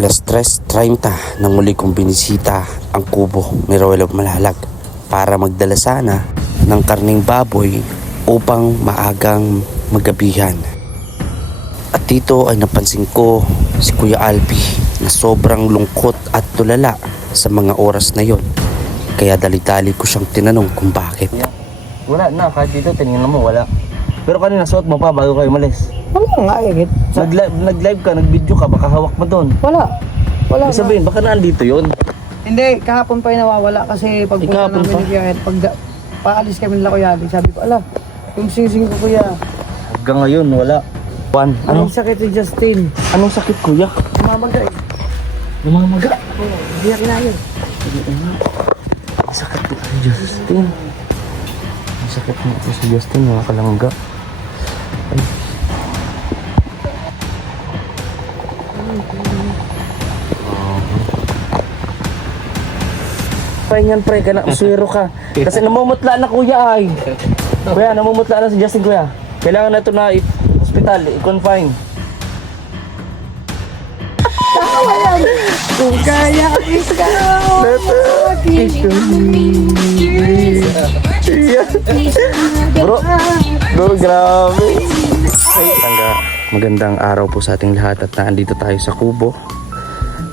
Alas 3:30 nang muli kong binisita ang kubo ni Roel Malalag para magdala sana ng karning baboy upang maagang magabihan. At dito ay napansin ko si Kuya Alpi na sobrang lungkot at tulala sa mga oras na yon. Kaya dali-dali ko siyang tinanong kung bakit. Wala na, kahit dito tingnan mo wala. Pero kanina suot mo pa bago kayo umalis. Wala nga eh. Nag-live ka, nag-video ka, baka hawak mo doon. Wala. Wala Ibig sabihin, baka nandito yun. Hindi, kahapon pa yung nawawala kasi pagpunta Kahapon namin pa? ni Kuya Ed, paalis kami nila Kuya Ed, sabi ko, ala, yung sing-sing ko Kuya, Hanggang ngayon, wala. Juan, anong sakit ni Justin? Anong sakit kuya? Namamaga eh. Namamaga. Oo, hindi na kinain. Ang sakit po si Justin. Ang sakit mo po si Justin, mga kalangga. Ay. Pre, yan pre, ka na, uswero ka. Kasi namumutla na kuya ay. Kuya, namumutla na si Justin kuya. Kailangan na ito na hospital, i-confine. Kung kaya ikaw, Bro, grabe. Magandang araw po sa ating lahat at naandito tayo sa kubo.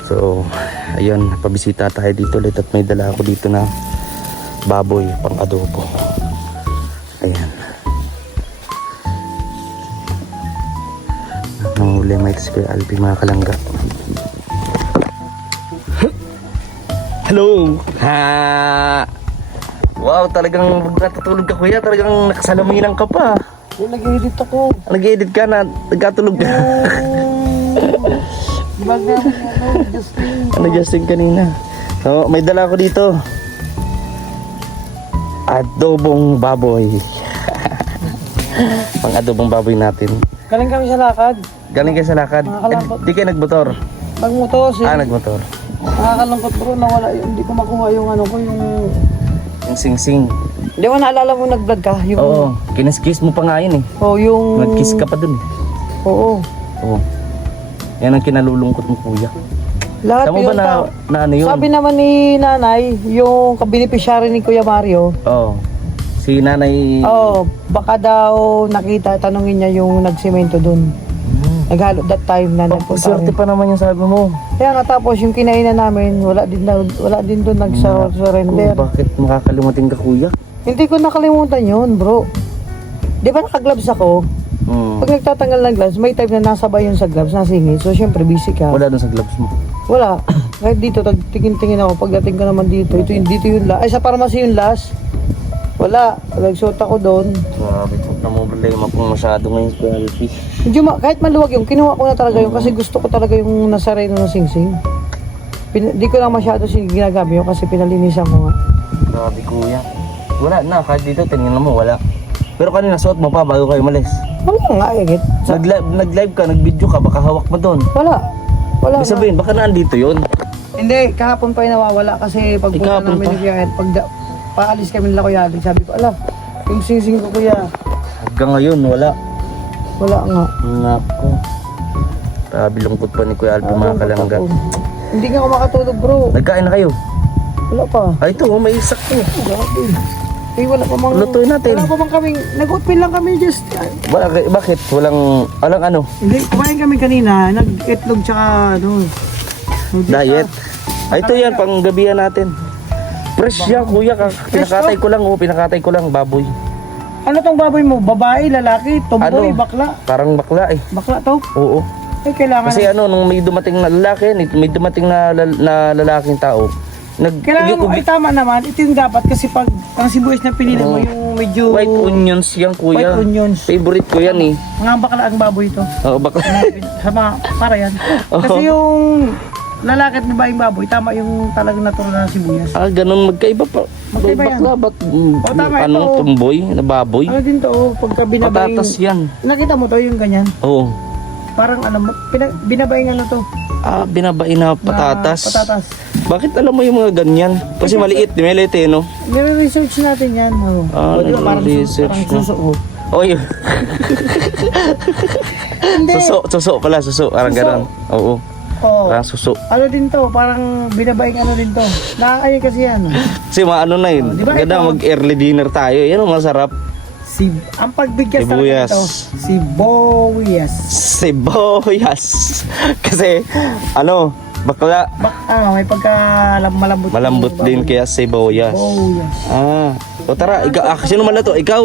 So, ayun, pabisita tayo dito ulit at may dala ako dito na baboy pang adobo. Ayan. Nanguli may ito si Kuya Alpi, mga kalangga. Hello! Ha! Wow, talagang natutulog ka kuya, talagang nakasalaminan ka pa. yung nag-edit ako. Nag-edit ka na, nagkatulog ka. Bag namin Justin. Ano Justin kanina? So, may dala ko dito. Adobong baboy. Pang adobong baboy natin. Galing kami sa lakad. Galing kayo sa lakad. Nakakalambot. Di kayo nagmotor. Pagmotos eh. Nagmotor. Nakakalungkot bro, nawala yun. Hindi ko makuha yung ano ko, yung... Yung sing-sing. Hindi ko naalala mo nag-vlog ka. Yung... Oo, kinis-kiss mo pa nga yun eh. Oh, yung... Nag-kiss ka pa dun eh. Oo. Oo. Yan ang kinalulungkot mo kuya. Lahat Tama ba yun, na ano yun? Sabi naman ni nanay, yung beneficiary ni Kuya Mario, Oo. Si nanay... baka daw nakita, tanungin niya yung nagsimento dun. Naghalo that time na nagpunta Swerte kami. pa naman yung sabi mo. Kaya nga tapos yung kinainan namin, wala din dun nagsa-surrender. Bakit makakalimutin ka kuya? Hindi ko nakalimutan yun, bro. Di ba naka-gloves ako? Pag nagtatanggal ng gloves, may time na nasabay yun sa gloves, nasingit. So syempre busy ka. Wala dun sa gloves mo. Wala. Kahit dito, tingin-tingin ako. Pagdating ko naman dito, dito yung last. Ay, sa pharmacy yung last. Wala. Nagsuot ako doon. Grabe po, namumblema po masyado ngayon sa Alpi. Medyo kahit maluwag yung, kinuha ko na talaga yung kasi gusto ko talaga yung nasa reno ng singsing. Di ko lang masyado ginagamit yung kasi pinalinisan ko nga. Grabe kuya. Wala na, kahit dito tingnan mo wala. Pero kanina suot mo pa bago kayo umalis. Wala nga eh. Nag-live ka, nag-video ka, baka hawak mo doon. Wala. Wala Ibig sabihin, baka nandito yun. Hindi, kahapon pa yung nawawala kasi pagpunta Kahapon namin pa? ni Kuya Ed, paalis kami nila Kuya Ed, sabi ko, ala, yung singsing ko Kuya, Hanggang ngayon, wala. wala nga. Nako. Grabe lungkot pa ni Kuya Alpi, mga kalangga. Hindi nga ako makatulog bro. Nagkain na kayo? Wala pa. Ay, ito, may isak ko. Grabe. Eh, wala pa mang... Lutuin natin. Wala pa mang kaming... Nag-oatmeal lang kami just... Bakit? Walang ano? Hindi, kumain kami kanina. Nag-itlog tsaka ano... Diet. Ay, ito yan, pang gabihan natin. Fresh yan, kuya. Pinakatay ko lang, baboy. Ano tong baboy mo? Babae, lalaki, tomboy, bakla? Parang bakla eh. Bakla to? Oo. Eh, kailangan... Kasi nung may dumating na lalaki, may dumating na lalaking tao, Kailangan mo, ay tama naman. Ito yung dapat kasi pag ang sibuyas na pinili mo, yung medyo... white onions yan, kuya. White onions. Favorite ko yan eh. Mga bakla ang baboy ito. Oo, bakla. Sa mga, para yan. Kasi yung lalaki at babaeng baboy, tama yung talagang natural na sibuyas. Ganun magkaiba pa. Magkaiba yan. Bakla, tama anong ito. tumboy na baboy? Ano din to, pagka binabaying... Patatas yan. Nakita mo to, yung ganyan. Oo. Parang ano, binabaying ano to. Binabain na patatas. Patatas. Bakit alam mo yung mga ganyan? Kasi maliit eh, no? Nire-research natin yan. Nire-research parang na. suso. Oh, yun. Hindi. Suso pala, parang Suso. gano'n. Oo. Oo. Parang suso. Ano din to, parang binabaing ano din to. Nakakain kasi yan. Kasi ano na yun. Di ba Ganda ito? mag-early dinner tayo. Yan ang masarap. Ang pagbigkas Sibuyas. talaga ito, sibuyas. Sibuyas. Kasi, ano, bakla. May pagka malambot. Malambot din kaya sibuyas. Sibuyas. Ah. O tara, sino malato? Ikaw?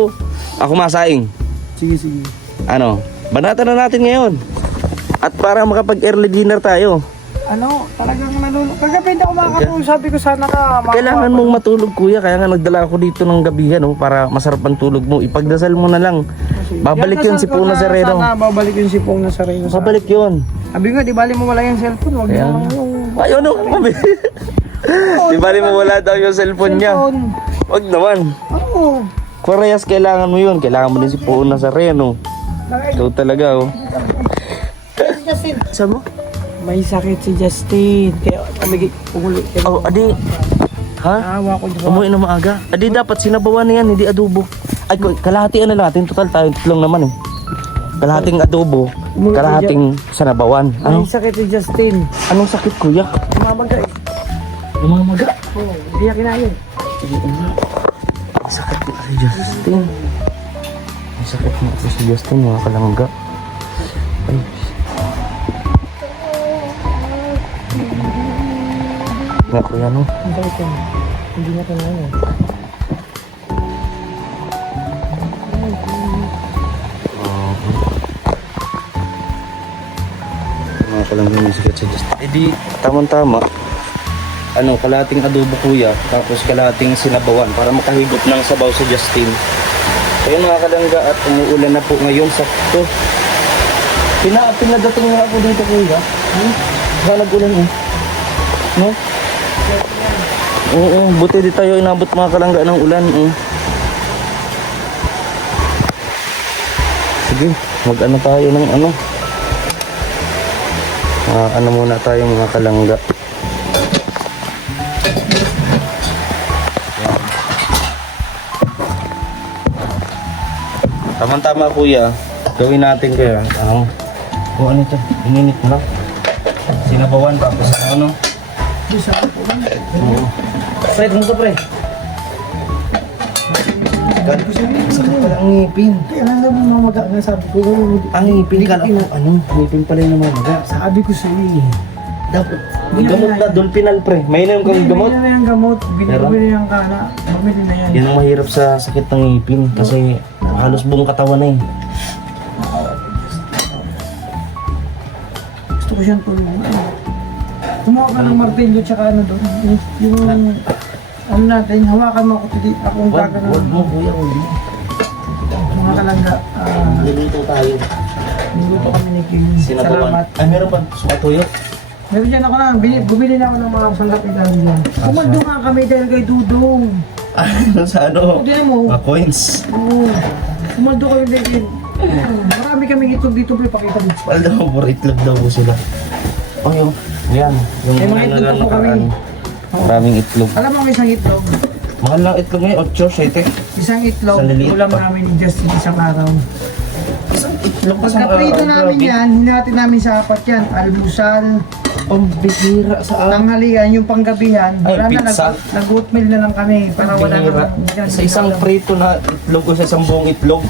Ako masaing. Sige, sige. Ano? Banatan na natin ngayon. At para makapag-early dinner tayo. Ano, talagang nalulog. Kagabi hindi ako makakatulog. Sabi ko sana ka. Kailangan mong matulog kuya. Kaya nga nagdala ako dito ng gabihan para masarap ang tulog mo. Ipagdasal mo na lang. Babalik yun si Pong Nazareno. Sana babalik yun si Pong Nazareno. Babalik yun. Sabi nga, di bali mo wala yung cellphone. Wag Kaya mo yung... Ay, ano? Di ba mo wala daw yung cellphone niya? Wag naman. Oo. Parehas kailangan mo yun. Kailangan mo din si Pong Nazareno. Ikaw talaga oh. Justin. Saan mo? May sakit si Justin. Kaya umuwi. Oh, adi. Ha? Awa ko dyan. Umuwi na maaga. Adi dapat sinabawan na yan, hindi adobo. Ay, kalahati ano natin. Total tayo tatlong naman eh. Kalahating adobo, kalahating sanabawan. May Ano? sakit si Justin. Anong sakit kuya? Umamaga eh. Lumamaga. Oo, hindi niya kinaya. Sakit na si Justin. May sakit na si Justin, mga kalangga. Ay. Nga kuya no? Ang sakit yan. Hindi niya kinaya. Mga kalangga may sakit si Justin. Eh di, tamang-tama. Ano, kalahating adobo kuya, tapos kalahating sinabawan para makahigop ng sabaw si Justin. Kaya mga kalangga at umuulan na po ngayon sakto. Pinadating nga ako dito kuya. Baka nag-ulan eh. No? Oo, buti di tayo inabot mga kalangga ng ulan. Sige, mag-ano tayo ng ano. Ano muna tayo mga kalangga. Tama-tama kuya, gawin natin kaya kung ano ito, ininit mo lang. Sinabawan tapos ano? Oo. Pre, kung ka pre. Sakit pala ang ngipin. Kaya lang naman mamaga nga sabi ko. Ang ngipin ka lang. Ano? Ngipin pala yung namamaga. Sabi ko sa iyo. Dapat, gamot na, Dolphinal pre. May inom kang gamot? Bumili na yung gamot. Binibili yung kana. Bumili na yan. Yan ang mahirap sa sakit ng ngipin kasi halos buong katawan na eh. Gusto ko siyang tulungan. Kumuha ka ng martilyo tsaka ano doon. Yung ano natin, hawakan mo ako akong gagawin. Huwag mo kuya, huwag mo. Mga kalangga. Luluto tayo. Niluto kami ni Kim. Sinabawan. Salamat. Ay, meron pa. Sumatuyo. Meron dyan ako na. Bumili na ako ng mga sanggapit dyan. Kumaldo nga kami dahil kay Dudong. Sa ano? O, tinan mo. Mga coins. Oo. Kumaldo kayo dahil. Marami kami itlog dito. Pakita mo. Wala daw, puro itlog daw po sila. Oh, yun. Yan. Yung May mga itlog lang po kami. nakaraan. Maraming itlog. Alam mo may isang itlog. Mahal lang itlog ngayon, 8, 7. Isang itlog. Isang liliit Ulam pa. namin ni Justin isang araw. Isang itlog pa Pagka-prito namin yan, hinatin namin sa apat yan. Almusal, Pambihira sa tanghalian, yung panggabihan. Ay, Wala pizza. na, nag-oatmeal na lang kami. Para wala Bihira. na. Sa isang prito na itlog o sa isang buong itlog.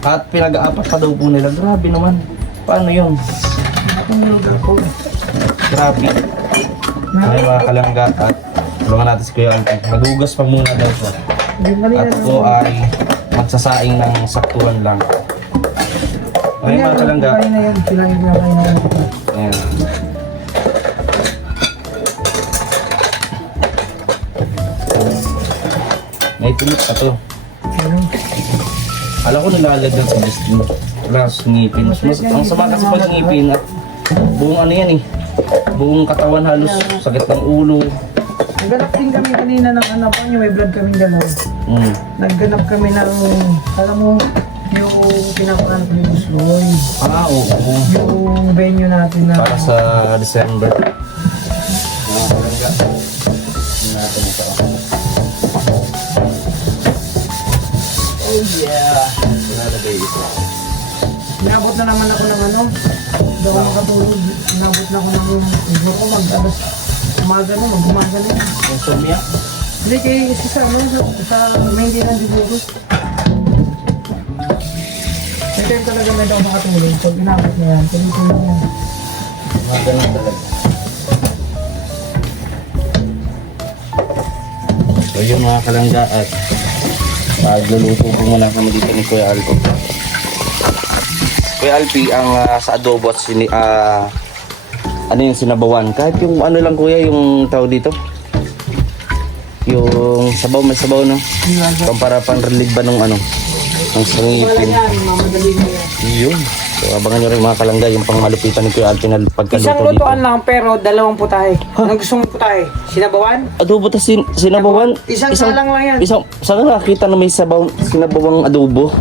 At pinag-aapat pa daw po nila. Grabe naman. Paano yun? Grabe. Ay mga kalangga at tulungan natin si Kuya Alpi. Maghugas pa muna daw siya. Yung kanina At ako ay magsasaing ng saktuhan lang. Ay mga kalangga. Kanina yun, silangin ko na kanina yun. Ayan. May tinik pa to. Alam ko nalalagyan sa Justin. Plus ngipin. Ang sama kasi pag ngipin at buong ano yan eh. Buong katawan halos sakit ng ulo. Nagganap din kami kanina ng ano pa may blood kaming dalaw. Nagganap kami ng, alam mo, yung pinakuhan ko ni Busloy. Oo. Yung venue natin na. Para sa December. Mga kalangga. Natin ito. Oh yeah. Nalagay ito. Nabot na naman ako ng ano, daw ako makatulog. Inabot na ako ng siguro ko mag-alas. Umaga na, mag-umaga na yan. Insomnia? Hindi kay sa maintenance siguro. May time talaga may daw makatulog. Pag inabot na yan, tuloy-tuloy na yan. Mga ganun talaga. So yun mga kalangga at magluluto po muna kami dito ni Kuya Alpo. Kuya Alpi, ang sa adobo at ano yung sinabawan? Kahit yung ano lang kuya, yung tawag dito? Yung sabaw, may sabaw no? Para pan-relieve ba nung ano? Ang sangipin. Mamadali na yan. Yun. So abangan nyo rin mga kalangga yung pang malupitan ni Kuya Alpi na pagkaluto Isang dito. lutuan lang pero dalawang putahe. Anong gusto mong putahe? Sinabawan? Adobo tas sinabawan? Isang salang lang yan. Saan nakakita na may sabaw, sinabawang adobo?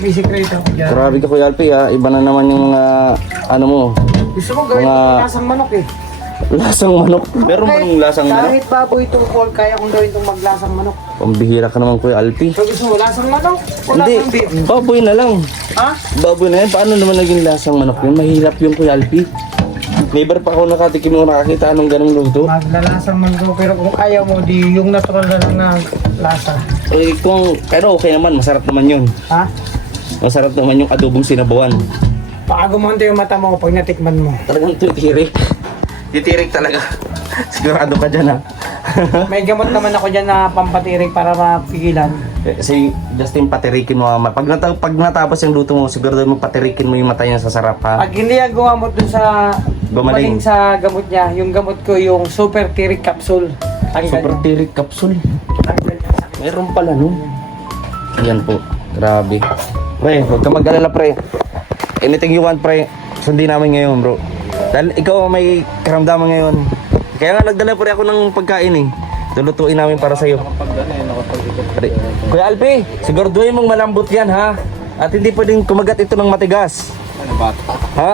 May sikreto. Yan. Grabe ka Kuya Alpi ha, iba na naman yung mga ano mo, Gusto mo gawin Mga- mo lasang manok eh. lasang manok. Meron ba yung lasang manok? Kahit baboy tungkol, kaya kong gawin itong maglasang manok. Pambihira ka naman Kuya Alpi. So gusto mo lasang manok o Hindi, lasang beef? baboy na lang. Ha? Baboy na yan, paano naman naging lasang manok yun? Mahirap yung Kuya Alpi. Never pa ako nakatikim o nakakita anong ganong luto. Maglalasang manok pero kung ayaw mo, di yung natural na lang na lasa. Eh kung, pero okay naman, masarap naman yun. Ha? Masarap naman yung adobong sinabawan. Baka gumonte yung mata mo pag natikman mo. Talagang titirik. Titirik talaga. Sigurado ka dyan ha. May gamot naman ako dyan na pampatirik para mapigilan. Si Justin, patirikin mo. Pag natapos yung luto mo, sigurado mo patirikin mo yung mata niya sa sarap ha. Pag hindi yan gumamot dun sa Gumaling. sa gamot niya, yung gamot ko yung super tirik capsule. Super Tanggal tirik capsule. Tanggal niya sa akin. Meron pala no. Ayan po. Grabe. Pre, huwag ka mag-alala pre. Anything you want pre. Sundin namin ngayon bro. Dahil ikaw may karamdaman ngayon. Kaya nga nagdala pre ako ng pagkain eh. Lulutuin namin para sa'yo. Pre. Kuya Alpi, siguraduhin mong malambot yan ha. At hindi pwedeng kumagat ito ng matigas. Ano bata? Ha?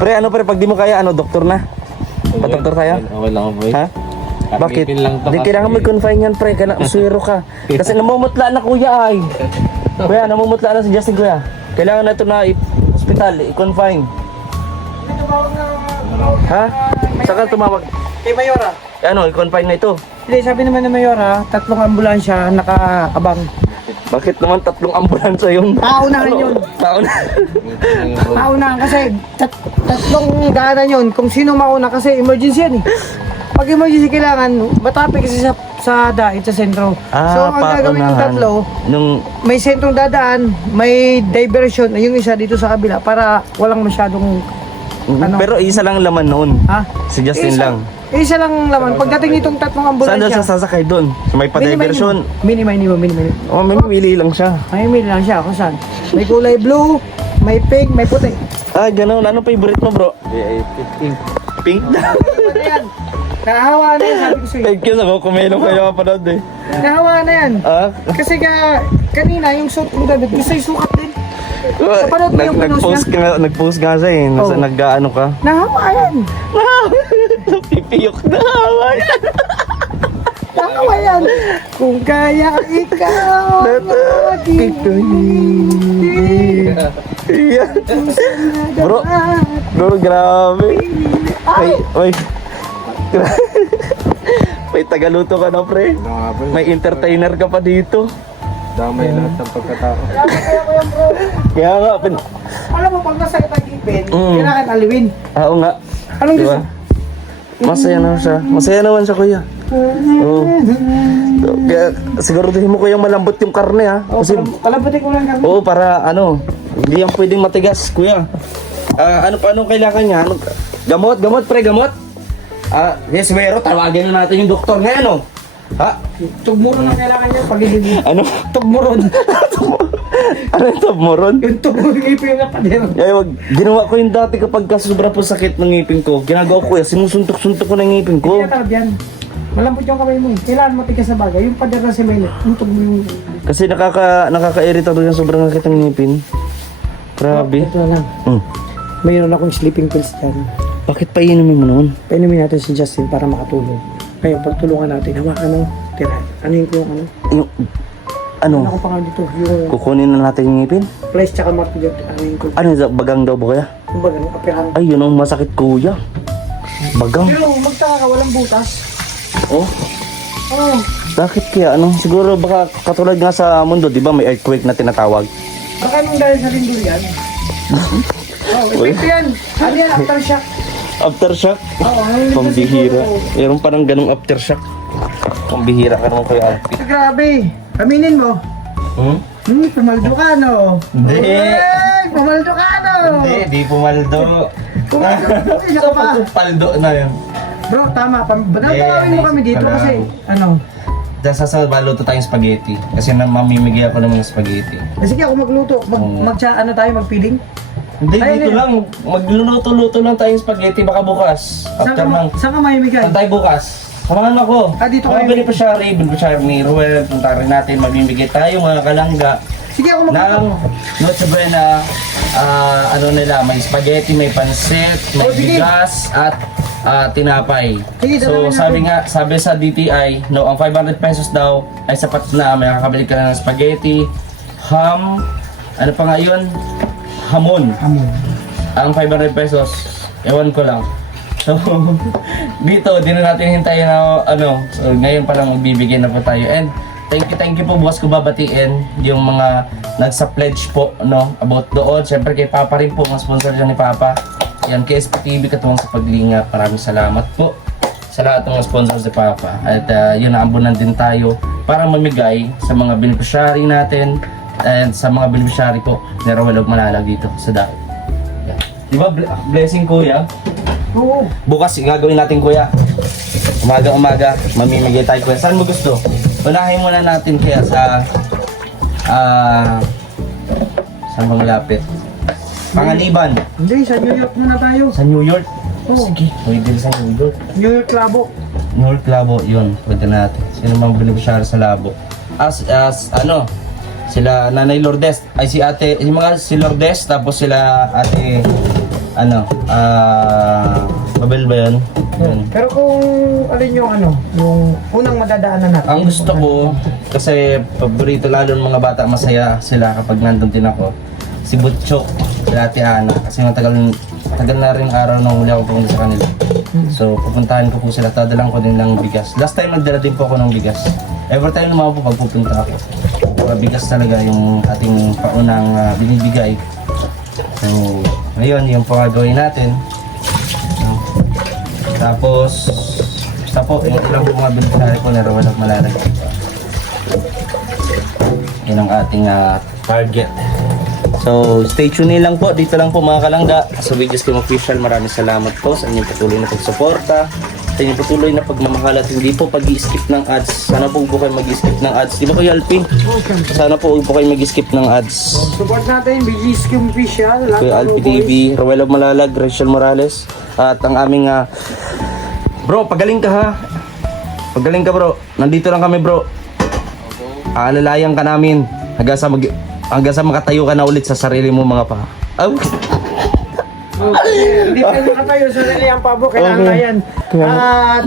Pre, ano pre, pag di mo kaya, ano, doktor na? Pa-doktor tayo? Okay lang boy. Ha? Bakit? Ngipin lang to Hindi kasi. kailangan mag-confine yan, pre. Kailangan suwero ka. Kasi namumutla na kuya ay. Kuya, namumutla na si Justin kuya. Kailangan na ito na hospital, i-confine. May tumawag na Ha? Saka tumawag. kay Mayora. Ano, i-confine na ito. Hindi, sabi naman ni Mayora, 3 ambulansya nakaabang. Bakit naman 3 ambulansya yun? Paunahan yun. Paunahan kasi 3 daanan yun. Kung sino mauna kasi emergency yan eh. Pag emergency kailangan, matapik kasi sa dait sa sentro. So ang gagawin ng tatlo, Nung, may sentrong dadaan, may diversion, yung isa dito sa kabila para walang masyadong ano. pero isa lang laman noon. Ha? Si Justin Isa- lang. Isa lang laman. Pagdating nitong 3 Saan daw ambulansya, siya sasakay doon? So may pa-diversion. Mini. Oh, may mamili lang siya. May mili lang siya kung saan. May kulay blue, may pink, may puti. Ah, ganun. Anong favorite mo, bro? Pink na. Ano yan? Nahawa na yan, sabi ko sa'yo. Thank you sa kumelong kayo kapanood eh. Nahawa na yan. Ah? Kasi kanina yung suit kong gamit, gusto yung sukat din. Kapanood mo yung pinost Nag-post nga siya eh. Oo. Nag-ano ka? Nahawa yan. Pipiyok na hawa yan. Nahawa yan. Kung kaya ikaw maging Iya. Bro, grabe. May may tagaluto ka na, pre. May entertainer ka pa dito. Damay lahat ng pagkatao. Kaya nga, Alam mo, pag nasakit ang ipin, Mm. kailangan aliwin. oo nga. Anong Diba? gusto? Masaya naman siya. Masaya naman siya, kuya. Oo. Kaya siguraduhin mo kuyang malambot yung karne, ha? Kasi, Kalabatin ko lang kami. oo, para ano, hindi yan pwedeng matigas, kuya. Anong kailangan niya? Gamot, pre, gamot? Yes, Vero, tawagin na natin yung doktor ngayon, oh. Ha? Tugmuron ang kailangan niya. Pag-ibig. Ano? Tugmuron. Ano yung top mo ron? Yung tugmuron ng ipin na pader. Kaya ginawa ko yung dati kapag sobra po sakit ng ngipin ko. Ginagawa ko yan, sinusuntok-suntok ko ng ngipin ko. Kaya yan. Malambot yung kamay mo. Kailangan matigas na bagay. Yung pader na simenit. Yung tugmo yung... Kasi nakaka-irita doon yung sobrang sakit ng ngipin. Grabe. Ito na lang. Mayroon akong sleeping pills dyan. Bakit pa inumin mo noon? Painumin natin si Justin para makatulog. Ngayon, pagtulungan natin, hawakan ng tira. Ano yung kung ano? Ano Ano? ko pa nga dito, yung Kukunin na natin yung ngipin? flesh tsaka martilyo. Ano yung Ano, bagang daw ba kaya? kumbaga, apirahan. Ay, yun ang masakit kuya. Bagang. Pero magtaka ka, walang butas. Oh, Oo. bakit kaya ano? Siguro baka katulad nga sa mundo, di ba may earthquake na tinatawag? Baka nung dahil sa lindol yan. Oh, epekto yan. Ano yan, aftershock. Aftershock? Oo, ngayon Pambihira. Meron parang ganong aftershock. Pambihira ka naman kuya Alpi. Grabe. Aminin mo. Pumaldo ka, no? Hindi. Uy, pumaldo ka, no? di pumaldo. Pumaldo. Isa ka pa. Paldo na yun. Bro, tama. Banatawin mo kami dito kasi, ano? Diyan sa baluto tayong spaghetti. Kasi mamimigay ako ng mga spaghetti. Sige ako magluto. Ano tayo, magpiling? Hindi, Ayun dito eh. lang. Magluluto-luto lang tayong spaghetti. Baka bukas. After ng... Saan ka mamimigay? Saan tayo bukas? Samahan mo ako. Dito Mga kayo. beneficiary ni Ruel. Punta rin natin. Mamimigay tayo mga kalangga. Sige ako magluto. Ng Noche Buena. Ano nila, may spaghetti, may pansit, may Oh, sige. bigas, at tinapay. Sige, So dalawin natin. sabi sa DTI, no, ang 500 pesos daw ay sapat na. May kakabili ka na ng spaghetti, ham, ano pa nga yun? Hamon. Ang 500 pesos, ewan ko lang. So, dito, di na natin hintayin na ano. So, ngayon pa lang magbibigay na po tayo. And thank you po, bukas ko babatiin yung mga nagsa-pledge po, no, about doon. Siyempre kay Papa rin po, mga sponsor dyan ni Papa. Yan, kay SPTV katuwang sa paglingap. Maraming salamat po sa lahat ng mga sponsors ni Papa. At yun, naambunan din tayo para mamigay sa mga beneficiary natin and sa mga beneficiary po ni Rowel Malalag dito sa dahil. Yan. Di ba, blessing kuya? Oo. Bukas gagawin natin kuya. Umaga, mamimigay tayo kuya. Saan mo gusto? Unahin muna natin kaya sa saan bang lapit? Pangaliban. Hindi, sa New York muna tayo. Sa New York. Oo. Sige, pwede sa New York. New York Labo. New York Labo, yun. Pwede natin. Sino mang beneficiary sa Labo? As ano, sila Nanay Lourdes, ay si Lourdes, tapos sila ate, ano, Babel ba yun? Yun. Pero kung alin yung yung unang madadaanan natin. Ang gusto ko, kasi paborito lalo ng mga bata, masaya sila kapag nandun din ako. Si Butchok, si Ate Ana, kasi matagal na rin araw na huli ako pumunta sa kanila. So, pupuntahan ko po sila, tadalang ko din ng bigas. Last time nagdala din po ako ng bigas. Every time naman po pag pupunta ako. Bigas talaga yung ating paunang binibigay. So, ngayon, yung pagagawin natin. Tapos, basta po, yung ilang po mga beneficiary ko na Rowel Malalag. Yan ang ating target. So, stay tuned lang po. Dito lang po mga kalangga. Sa Videos Kim Official, maraming salamat po sa inyong patuloy na pagsuporta. Sa inyong patuloy na pagmamahal at hindi po pag-i-skip ng ads. Sana po kayo mag-i-skip ng ads. Di ba Kuya Alpin? Sana po kayo mag-i-skip ng ads. Support natin, BG's Kim Official. Kuya Alpi TV, Rowel Malalag, Rachel Morales. At ang aming bro, pagaling ka ha. Pagaling ka bro. Nandito lang kami bro. Aalalayan ka namin. Hanggang sa makatayo ka na ulit sa sarili mo mga pa. Hindi tayo nakatayo sa sarili ang pabo, kailangan Okay. na yan. At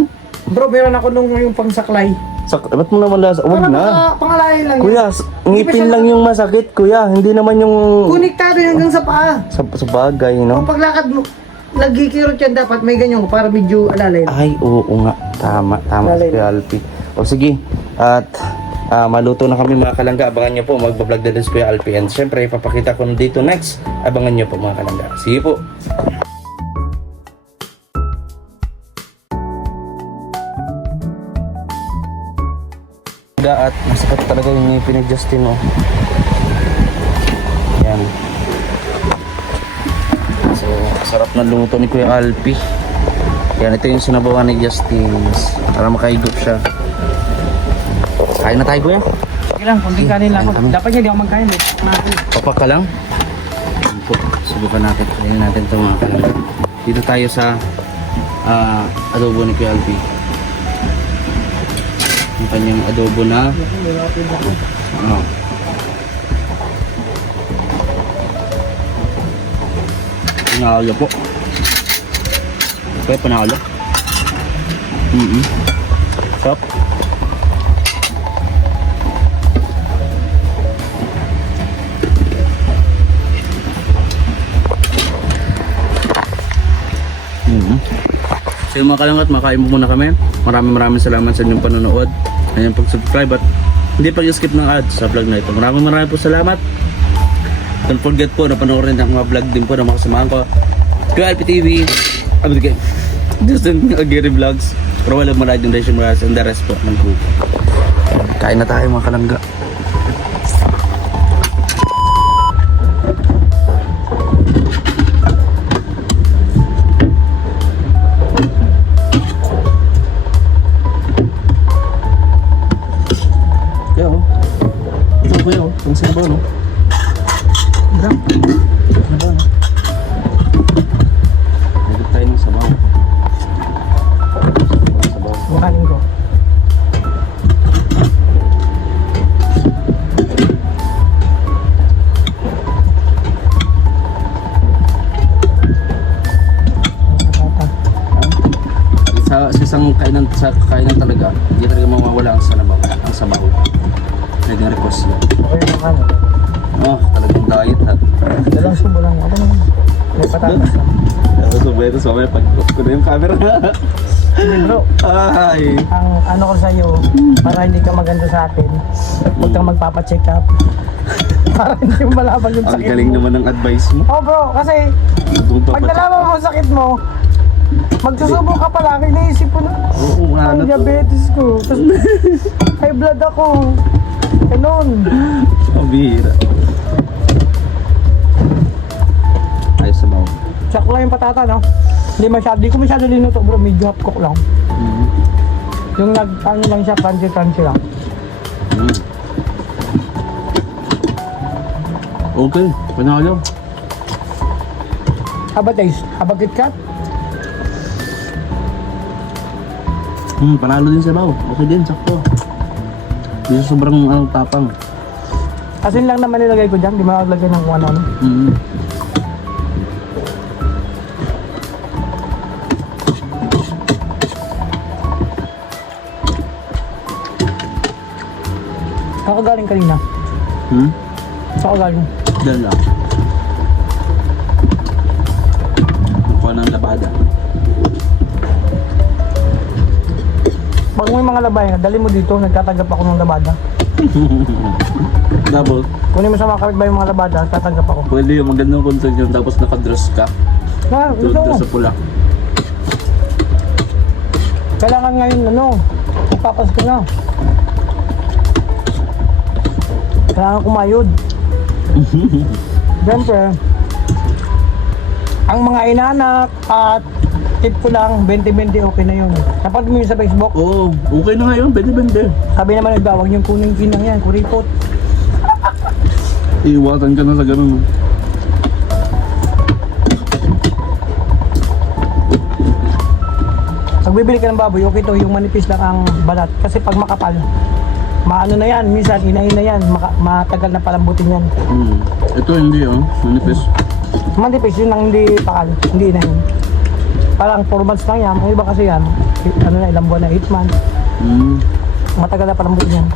bro, meron ako nung yung pangsaklay. Ba't mo naman lasa? Huwag na. Pangalayan lang Kuya, ngipin lang yung masakit kuya. Hindi naman yung Konektado yan hanggang sa paa. sa bagay, no? Kung paglakad mo, nagkikirot yan dapat may ganyan para medyo alalay. Ay, oo nga. Tama si Kuya Alpi. O sige. At maluto na kami mga kalangga. Abangan nyo po. Magbablog na din si Kuya Alpi. And syempre, ipapakita ko dito next. Abangan nyo po mga kalangga. Sige po. At masakit talaga yung ngipin ni Justin, oh. Yan. So, sarap na luto ni Kuya Alpi. Yan, ito yung sinabawan ni Justin para makahigop siya. Kain na tayo, Kuya. Sige lang, kunting kanin lang ako. Dapat niya di ako magkain eh. Papak ka lang. Yan po, subukan natin. Kainin natin ito mga kalangga. Dito tayo sa adobo ni Kuya Alpi. Yung kanyang adobo na panalo po. Okay, panalo. Sarap. So yung mga kalangat, makain mo muna kami. Maraming salamat sa inyong panonood. Ayan, pag-subscribe at hindi pag-skip ng ads sa vlog na ito. Maraming po salamat. Don't forget po na panoorin ang mga vlog din po na makasamahan ko. QLP TV, Justin Aguirre Vlogs, Roel Malad, and Rachel Morales, and the rest po ng group. Kain na tayo mga kalangga. Ito kuya, ang sabaw no? Sabaw no? Nagod tayo ng sabaw. Makanin ko. Sa isang kainan, sa kainan talaga, hindi talaga mawawala ang sabaw. Ang sabaw. Naging request yan. Okay, makanin. Oh, talagang diet ha. Dalawang subo lang. Ako naman. May patatas lang. Sabay ito, sabay pag-off ko na yung camera. Hindi bro. Ay. Ang ano ko sa'yo, para hindi ka maganda sa akin, huwag kang magpapacheck up. Para hindi mo malaman yung Ang sakit galing mo. naman ng advice mo. Oh bro, kasi pag nalaman mo ang sakit mo, magsusubo ka pa lang, iniisip ko na, Oo, nga ang na to. diabetes ko, tapos high blood ako. Ganun. Ang bihira. Ayos sa bawo. Sakto lang yung patata, no? Di ko masyado linuto bro, medyo half cook lang. Yung ano lang siya, crunchy lang. Okay, panalo. Haba taste, haba KitKat. Panalo din sa bawo. Okay din, sakto. Hindi siya sobrang tapang. Asin lang naman nilagay ko dyan, di makalagay ng kung ano-ano. Kakagaling kanina. Kakagaling. Dahil lang. Nakuha ng labada. Pag may mga labay, dali mo dito, nagtatanggap ako ng labada. Double. Kunin mo sa mga kapitbahay yung mga labada, tatanggap ako. Pwede yung magandang content yun tapos nakadress ka. Gusto Doon ko. sa pula. Kailangan ngayon, magpapasko na. Kailangan kumayod. Siyempre, ang mga inanak at tip ko lang, 20-20 okay na yun. Dapat mo yun sa Facebook. Oo, okay na ngayon. Bende. Sabi naman nagba, huwag niyong kunin kinang yan, kuripot. Iiwasan ka na sa ganun. Pag bibili ka ng baboy, okay to, yung manipis lang ang balat. Kasi pag makapal, maano na yan, minsan inahin na yan, matagal na palambutin yan. Ito hindi manipis. Manipis yun ang hindi pakal, hindi inahin. Parang 4 months lang yan, may iba kasi yan, ano na, ilang buwan na, 8 months. Matagal na palambutin yan.